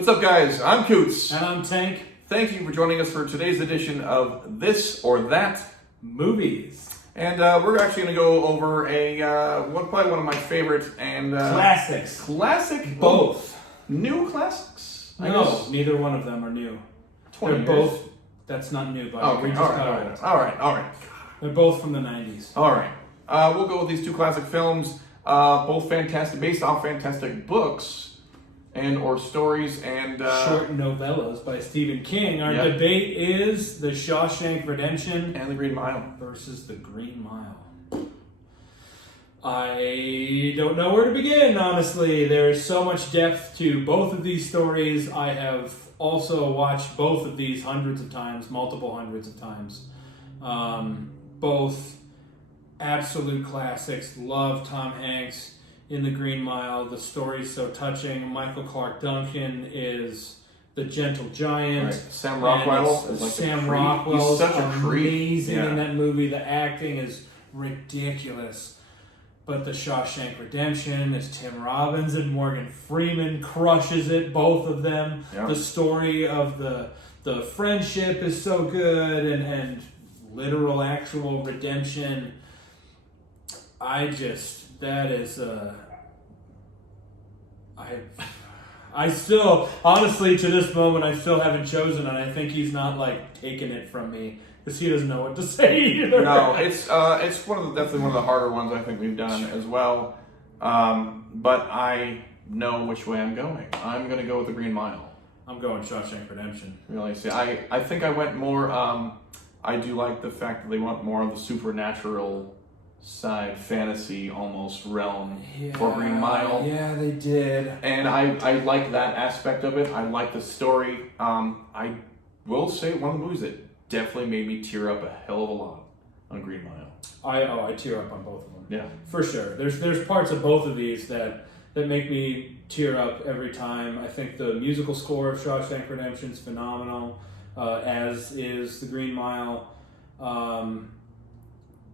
What's up, guys? I'm Coots. And I'm Tank. Thank you for joining us for today's edition of This or That Movies. And we're actually going to go over probably one of my favorite and Classics. Classic. Both. New classics. I No, guess. neither one of them are new. 20 They're years. both. That's not new, buddy. Okay. We just got All right. They're both from the 90s. All right. We'll go with these two classic films. Both fantastic, based off fantastic books and or stories and Short novellas by Stephen King. Our Yep. debate is The Shawshank Redemption and The Green Mile. versus The Green Mile. I don't know where to begin, honestly. There's so much depth to both of these stories. I have also watched both of these hundreds of times, multiple hundreds of times. Both absolute classics. Love Tom Hanks in The Green Mile. The story's so touching. Michael Clark Duncan is the gentle giant. Right. Sam Rockwell is like Sam the creep. Rockwell He's such a creep. amazing Yeah. in that movie. The acting is ridiculous. But The Shawshank Redemption is Tim Robbins and Morgan Freeman crushes it, both of them. Yeah. The story of the friendship is so good and literal actual redemption. I still, honestly, to this moment, I still haven't chosen, and I think he's not like taking it from me because he doesn't know what to say either. No, it's definitely one of the harder ones I think we've done as well. But I know which way I'm going. I'm going to go with The Green Mile. I'm going Shawshank Redemption. Really, see, I think I went more. I do like the fact that they went more of the supernatural side, fantasy almost realm for Green Mile. Yeah, they did. And I like that aspect of it. I like the story. I will say one of the movies that definitely made me tear up a hell of a lot on Green Mile. I tear up on both of them. Yeah, For sure. There's parts of both of these that make me tear up every time. I think the musical score of Shawshank Redemption is phenomenal, as is The Green Mile.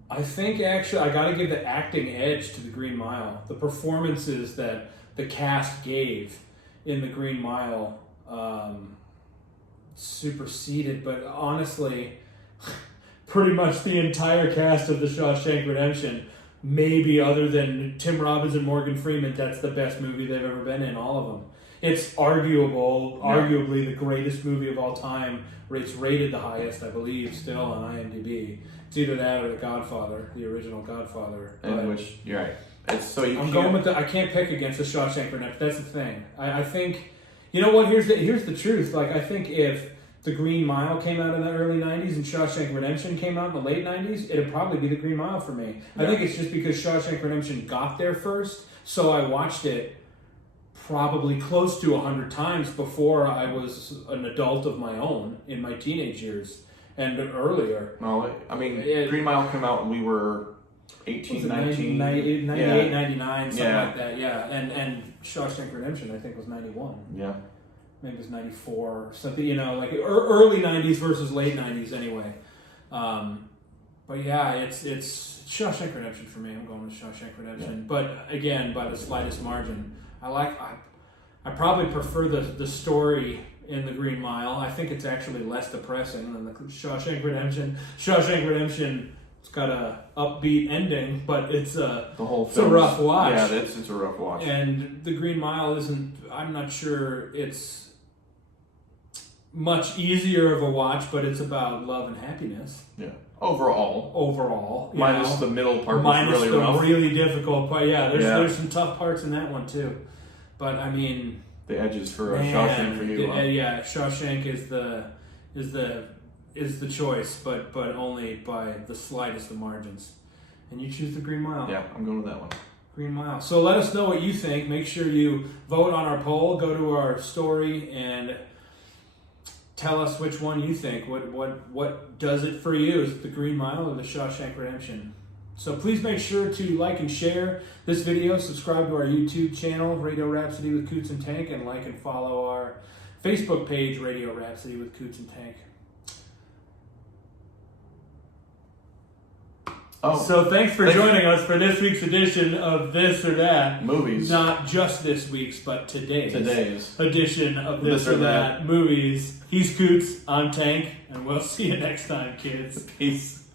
I think actually I got to give the acting edge to The Green Mile. The performances that the cast gave in The Green Mile superseded, but honestly, pretty much the entire cast of The Shawshank Redemption, maybe other than Tim Robbins and Morgan Freeman, that's the best movie they've ever been in, all of them. It's arguably the greatest movie of all time. It's rated the highest, I believe, still on IMDb. It's either that or The Godfather, the original Godfather. in which you're right. It's so you. I'm going with I can't pick against The Shawshank Redemption. That's the thing. I think, you know what? Here's the truth. Like, I think if The Green Mile came out in the early 90s and Shawshank Redemption came out in the late 90s, it'd probably be The Green Mile for me. Yeah. I think it's just because Shawshank Redemption got there first, so I watched it probably close to 100 times before I was an adult of my own in my teenage years and earlier. No, I mean, Green Mile came out when we were 18, 19. 98, Yeah. 99, something Yeah. like that, yeah. And Shawshank Redemption, I think, was 91. Yeah. Maybe it was 94 or something, like early 90s versus late 90s anyway. But yeah, it's Shawshank Redemption for me. I'm going with Shawshank Redemption. Yeah. But again, by the slightest margin. I probably prefer the story in The Green Mile. I think it's actually less depressing than the Shawshank Redemption. Shawshank Redemption, it's got a upbeat ending, but it's a rough watch. Yeah, it's a rough watch. And The Green Mile isn't, I'm not sure it's much easier of a watch, but it's about love and happiness. Yeah. Overall. Minus the middle part was really rough. Minus the really difficult part. Yeah, there's some tough parts in that one too. But I mean, the edges for Shawshank for you. Yeah, Shawshank is the choice, but only by the slightest of margins. And you choose The Green Mile. Yeah, I'm going with that one. Green Mile. So let us know what you think. Make sure you vote on our poll. Go to our story and tell us which one you think. What does it for you? Is it The Green Mile or The Shawshank Redemption? So please make sure to like and share this video, subscribe to our YouTube channel, Radio Rhapsody with Coots and Tank, and like and follow our Facebook page, Radio Rhapsody with Coots and Tank. Oh, So thanks for Thank you. joining us for this week's edition of This or That. movies. Not just this week's, but today's edition of This or That movies. He's Coots, I'm Tank, and we'll see you next time, kids. Peace.